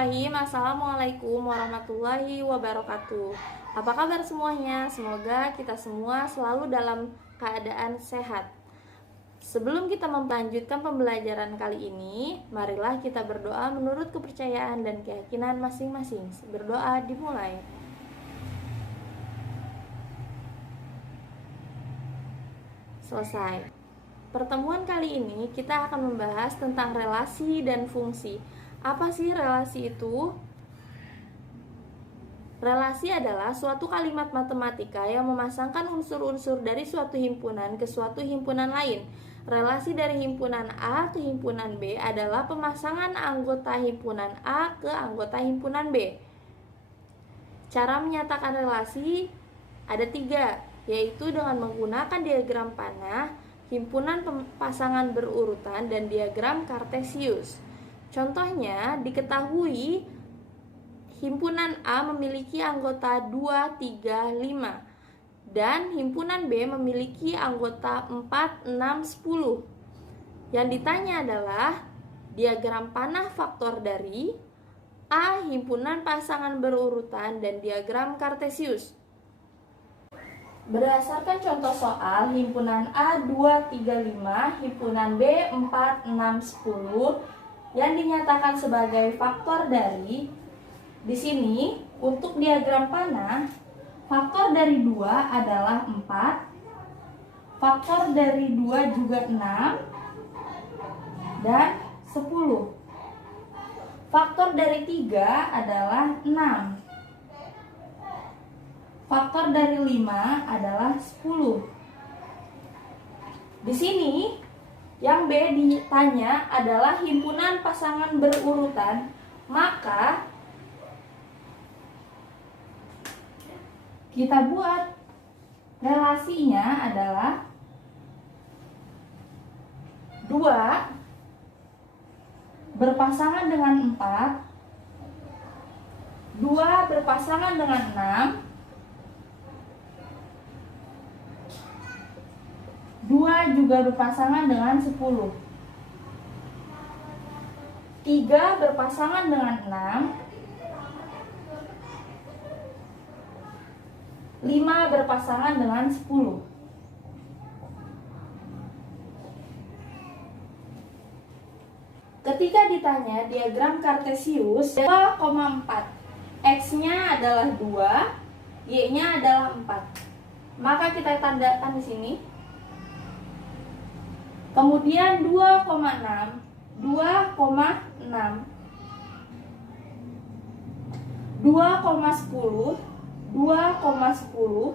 Bismillahirrahmanirrahim. Assalamualaikum warahmatullahi wabarakatuh. Apa kabar semuanya? Semoga kita semua selalu dalam keadaan sehat. Sebelum kita melanjutkan pembelajaran kali ini, marilah kita berdoa menurut kepercayaan dan keyakinan masing-masing. Berdoa dimulai. Selesai. Pertemuan kali ini kita akan membahas tentang relasi dan fungsi. Apa sih relasi itu? Relasi adalah suatu kalimat matematika yang memasangkan unsur-unsur dari suatu himpunan ke suatu himpunan lain. Relasi dari himpunan A ke himpunan B adalah pemasangan anggota himpunan A ke anggota himpunan B. Cara menyatakan relasi ada 3, yaitu dengan menggunakan diagram panah, himpunan pasangan berurutan, dan diagram kartesius. Contohnya, diketahui himpunan A memiliki anggota 2, 3, 5 dan himpunan B memiliki anggota 4, 6, 10. Yang ditanya adalah diagram panah faktor dari A himpunan pasangan berurutan dan diagram kartesius. Berdasarkan contoh soal, himpunan A 2, 3, 5, himpunan B 4, 6, 10 yang dinyatakan sebagai faktor dari, di sini untuk diagram panah, faktor dari 2 adalah 4, faktor dari 2 juga 6, dan 10. Faktor dari 3 adalah 6. Faktor dari 5 adalah 10. Di sini yang B ditanya adalah himpunan pasangan berurutan, maka kita buat relasinya adalah 2 berpasangan dengan 4, 2 berpasangan dengan 6, 2 juga berpasangan dengan 10. 3 berpasangan dengan 6. 5 berpasangan dengan 10. Ketika ditanya diagram kartesius 2,4, X-nya adalah 2, Y-nya adalah 4. Maka kita tandakan di sini. Kemudian 2,6, 2,6, 2,10, 2,10,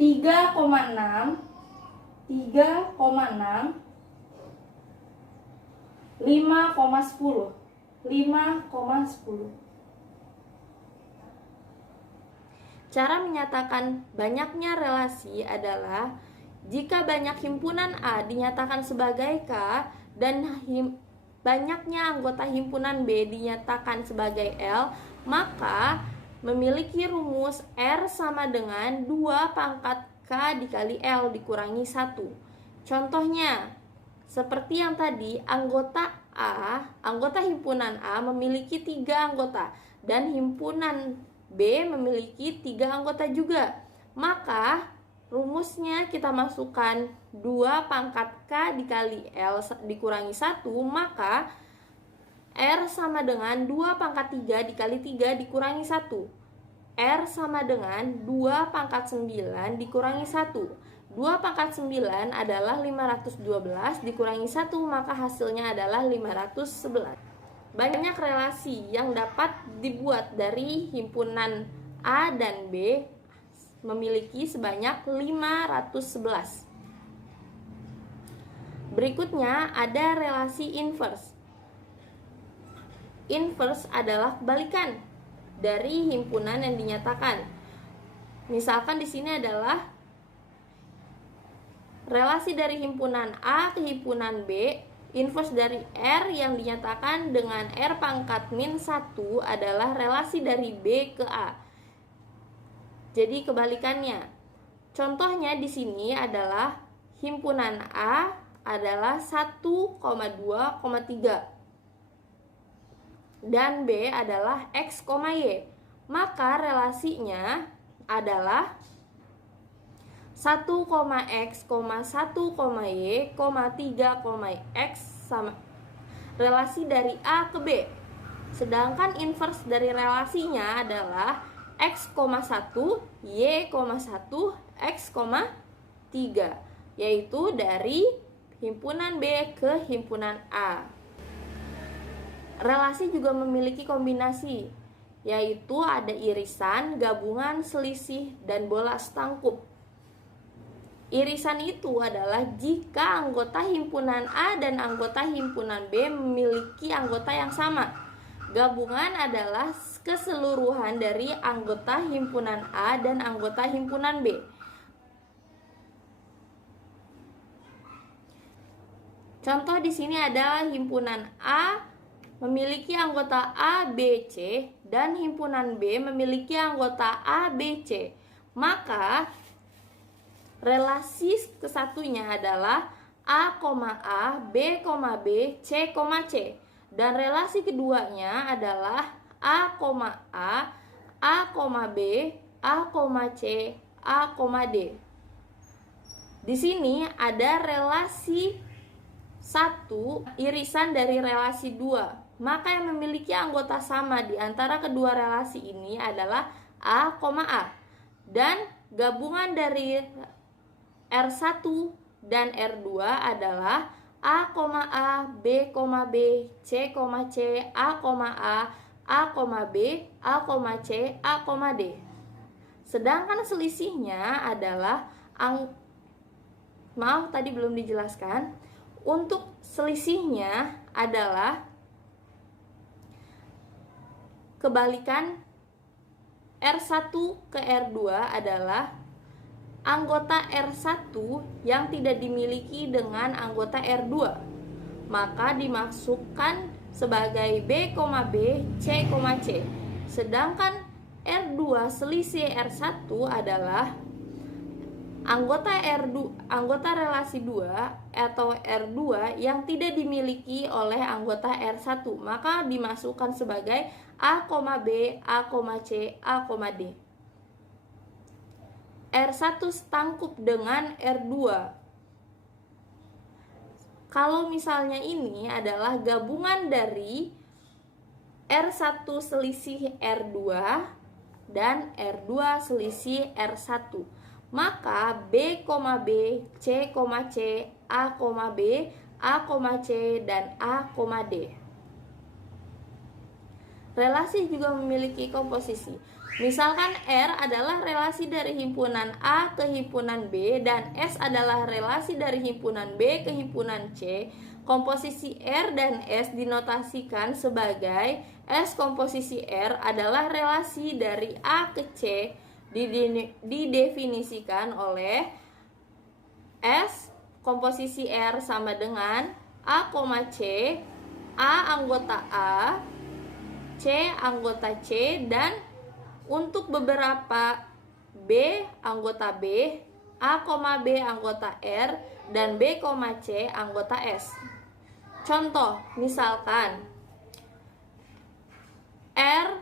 3,6, 3,6, 5,10, 5,10. Cara menyatakan banyaknya relasi adalah jika banyak himpunan A dinyatakan sebagai K dan banyaknya anggota himpunan B dinyatakan sebagai L, maka memiliki rumus R sama dengan 2 pangkat K dikali L dikurangi 1. Contohnya, seperti yang tadi, anggota himpunan A memiliki 3 anggota dan himpunan B memiliki 3 anggota juga. Maka rumusnya kita masukkan 2 pangkat K dikali L dikurangi 1, maka R sama dengan 2 pangkat 3 dikali 3 dikurangi 1. R sama dengan 2 pangkat 9 dikurangi 1. 2 pangkat 9 adalah 512 dikurangi 1, maka hasilnya adalah 511. Banyak relasi yang dapat dibuat dari himpunan A dan B memiliki sebanyak 511. Berikutnya ada relasi inverse. Inverse adalah kebalikan dari himpunan yang dinyatakan. Misalkan di sini adalah relasi dari himpunan A ke himpunan B. Inverse dari R yang dinyatakan dengan R pangkat min 1 adalah relasi dari B ke A. Jadi kebalikannya. Contohnya di sini adalah himpunan A adalah 1,2,3. dan B adalah X, Y. Maka relasinya adalah 1,X, 1,Y, 3,X sama relasi dari A ke B. Sedangkan inverse dari relasinya adalah X, 1, Y, 1, X, 3, yaitu dari himpunan B ke himpunan A. Relasi juga memiliki kombinasi, yaitu ada irisan, gabungan, selisih, dan bola setangkup. Irisan itu adalah jika anggota himpunan A dan anggota himpunan B memiliki anggota yang sama. Gabungan adalah keseluruhan dari anggota himpunan A dan anggota himpunan B. Contoh di sini adalah himpunan A memiliki anggota A, B, C dan himpunan B memiliki anggota A, B, C. Maka relasi kesatunya adalah A, B, C, C. Dan relasi keduanya adalah A, B, C, D. Di sini ada relasi 1 irisan dari relasi 2. Maka yang memiliki anggota sama di antara kedua relasi ini adalah A, dan gabungan dari R1 dan R2 adalah A, B, C, C, A, B, C, D. Sedangkan selisihnya adalah tadi belum dijelaskan. Untuk selisihnya adalah kebalikan R1 ke R2 adalah anggota R1 yang tidak dimiliki dengan anggota R2, maka dimasukkan sebagai B, C, C. Sedangkan R2 selisih R1 adalah anggota relasi 2 atau R2 yang tidak dimiliki oleh anggota R1, maka dimasukkan sebagai A, B, C, D. R1 setangkup dengan R2. Kalau misalnya ini adalah gabungan dari R1 selisih R2 dan R2 selisih R1, maka B, C, C, A, B, C, dan A, D. Relasi juga memiliki komposisi. Misalkan R adalah relasi dari himpunan A ke himpunan B dan S adalah relasi dari himpunan B ke himpunan C. Komposisi R dan S dinotasikan sebagai S komposisi R adalah relasi dari A ke C didefinisikan oleh S komposisi R sama dengan A, C, A anggota A, C anggota C, dan untuk beberapa B anggota B, A, B anggota R, dan B, C anggota S. Contoh, misalkan R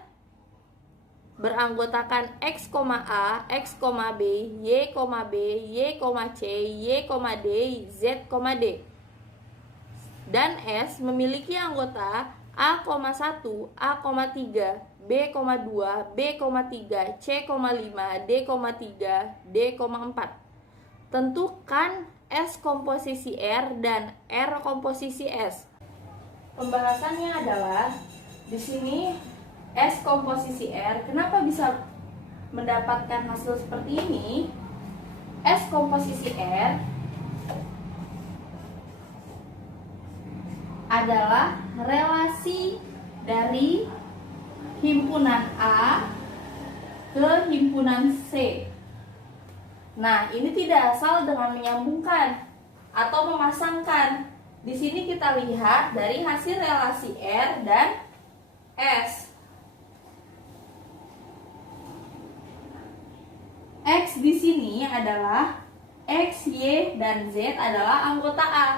beranggotakan X, A, X, B, Y, C, Y, D, Z, D. Dan S memiliki anggota A, 1, A, 3, B, 2, B, 3, C, 5, D, 3, D, 4. Tentukan S komposisi R dan R komposisi S. Pembahasannya adalah di sini S komposisi R. Kenapa bisa mendapatkan hasil seperti ini? S komposisi R adalah relasi dari himpunan A ke himpunan C. Nah, ini tidak asal dengan menyambungkan atau memasangkan. Di sini kita lihat dari hasil relasi R dan S. X di sini adalah X, Y, dan Z adalah anggota A.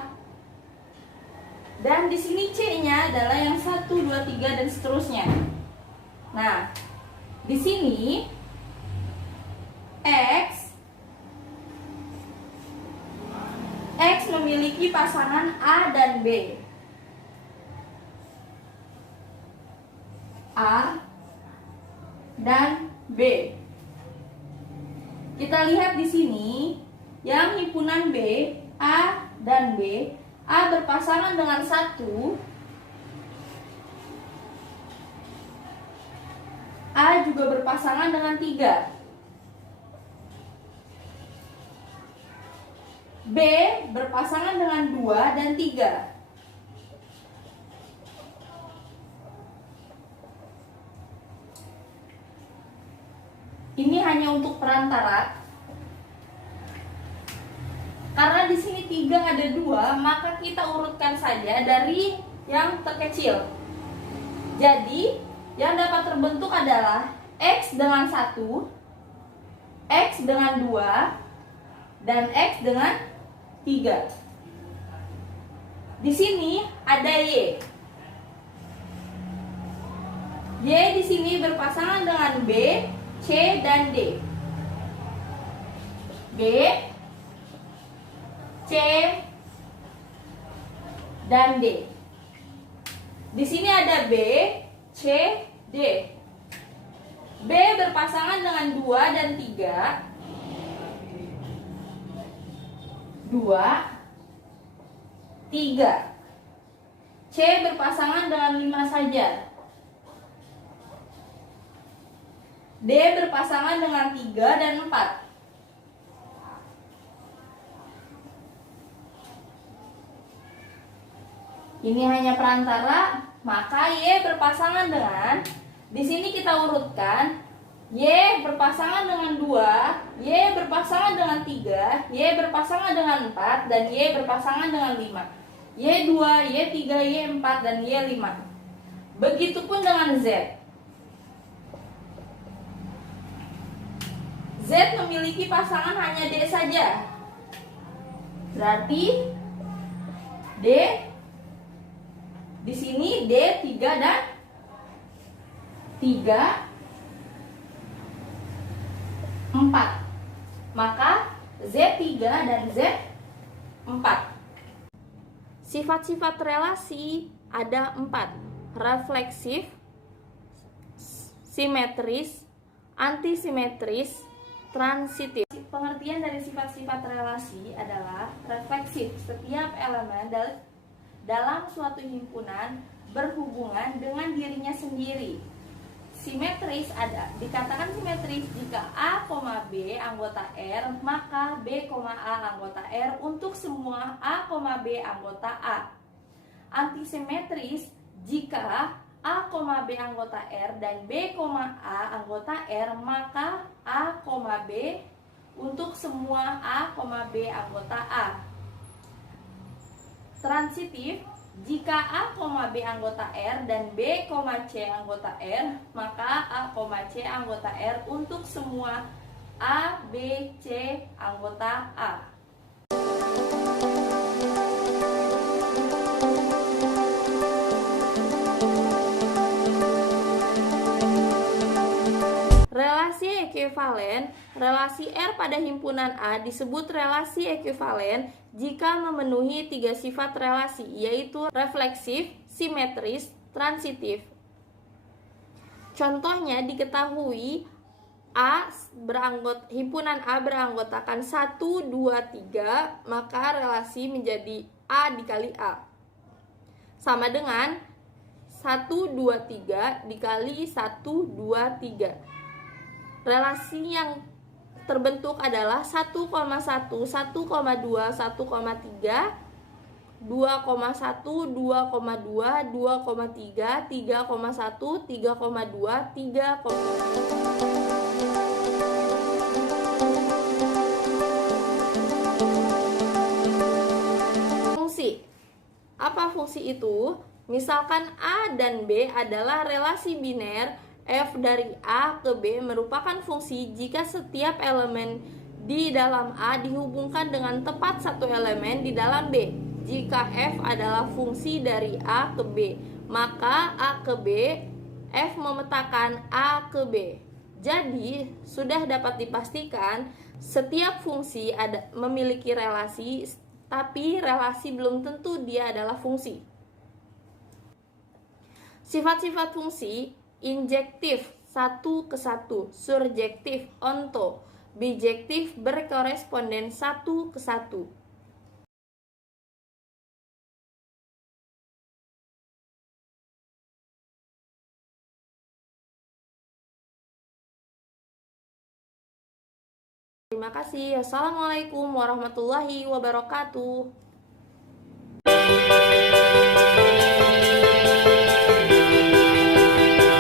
Dan di sini C-nya adalah yang 1, 2, 3 dan seterusnya. Nah, di sini X memiliki pasangan A dan B. A dan B. Kita lihat di sini yang himpunan B, A dan B. A berpasangan dengan 1, A juga berpasangan dengan 3. B berpasangan dengan 2 dan 3. Ini hanya untuk perantara. Karena di sini 3 ada 2, maka kita urutkan saja dari yang terkecil. Jadi, yang dapat terbentuk adalah X dengan 1, X dengan 2, dan X dengan 3. Di sini ada Y. Y di sini berpasangan dengan B, C, dan D. B, C, dan D. Di sini ada B, C, D. B berpasangan dengan 2 dan 3. 2, 3. C berpasangan dengan 5 saja. D berpasangan dengan 3 dan 4. Ini hanya perantara, maka Y berpasangan dengan, di sini kita urutkan, Y berpasangan dengan 2, Y berpasangan dengan 3, Y berpasangan dengan 4, dan Y berpasangan dengan 5. Y2, Y3, Y4, dan Y5. Begitupun dengan Z. Z memiliki pasangan hanya D saja. Berarti D di sini D 3 dan 3, 4. Maka Z3 dan Z4. Sifat-sifat relasi ada 4. Refleksif, simetris, antisimetris, transitif. Pengertian dari sifat-sifat relasi adalah refleksif. Setiap elemen dalam suatu himpunan berhubungan dengan dirinya sendiri. Simetris dikatakan simetris jika A, B anggota R, maka B, A anggota R untuk semua A, B anggota A. Antisimetris jika A, B anggota R dan B, A anggota R, maka A, B untuk semua A, B anggota A. Transitif jika A, B anggota R dan B, C anggota R, maka A, C anggota R untuk semua A, B, C anggota A. Relasi ekuivalen, relasi R pada himpunan A disebut relasi ekuivalen jika memenuhi 3 sifat relasi, yaitu refleksif, simetris, transitif. Contohnya diketahui himpunan A beranggotakan 1, 2, 3, maka relasi menjadi A dikali A. Sama dengan 1, 2, 3 dikali 1, 2, 3. Relasi yang terbentuk adalah 1,1, 1,2, 1,3, 2,1, 2,2, 2,3, 3,1, 3,2, 3. Fungsi. Apa fungsi itu? Misalkan A dan B adalah relasi biner, F dari A ke B merupakan fungsi jika setiap elemen di dalam A dihubungkan dengan tepat satu elemen di dalam B. Jika f adalah fungsi dari a ke b, maka a ke b, f memetakan a ke b. Jadi, sudah dapat dipastikan setiap fungsi memiliki relasi, tapi relasi belum tentu dia adalah fungsi. Sifat-sifat fungsi: injektif, satu ke satu; surjektif, onto; bijektif, berkoresponden satu ke satu. Terima kasih. Assalamualaikum warahmatullahi wabarakatuh.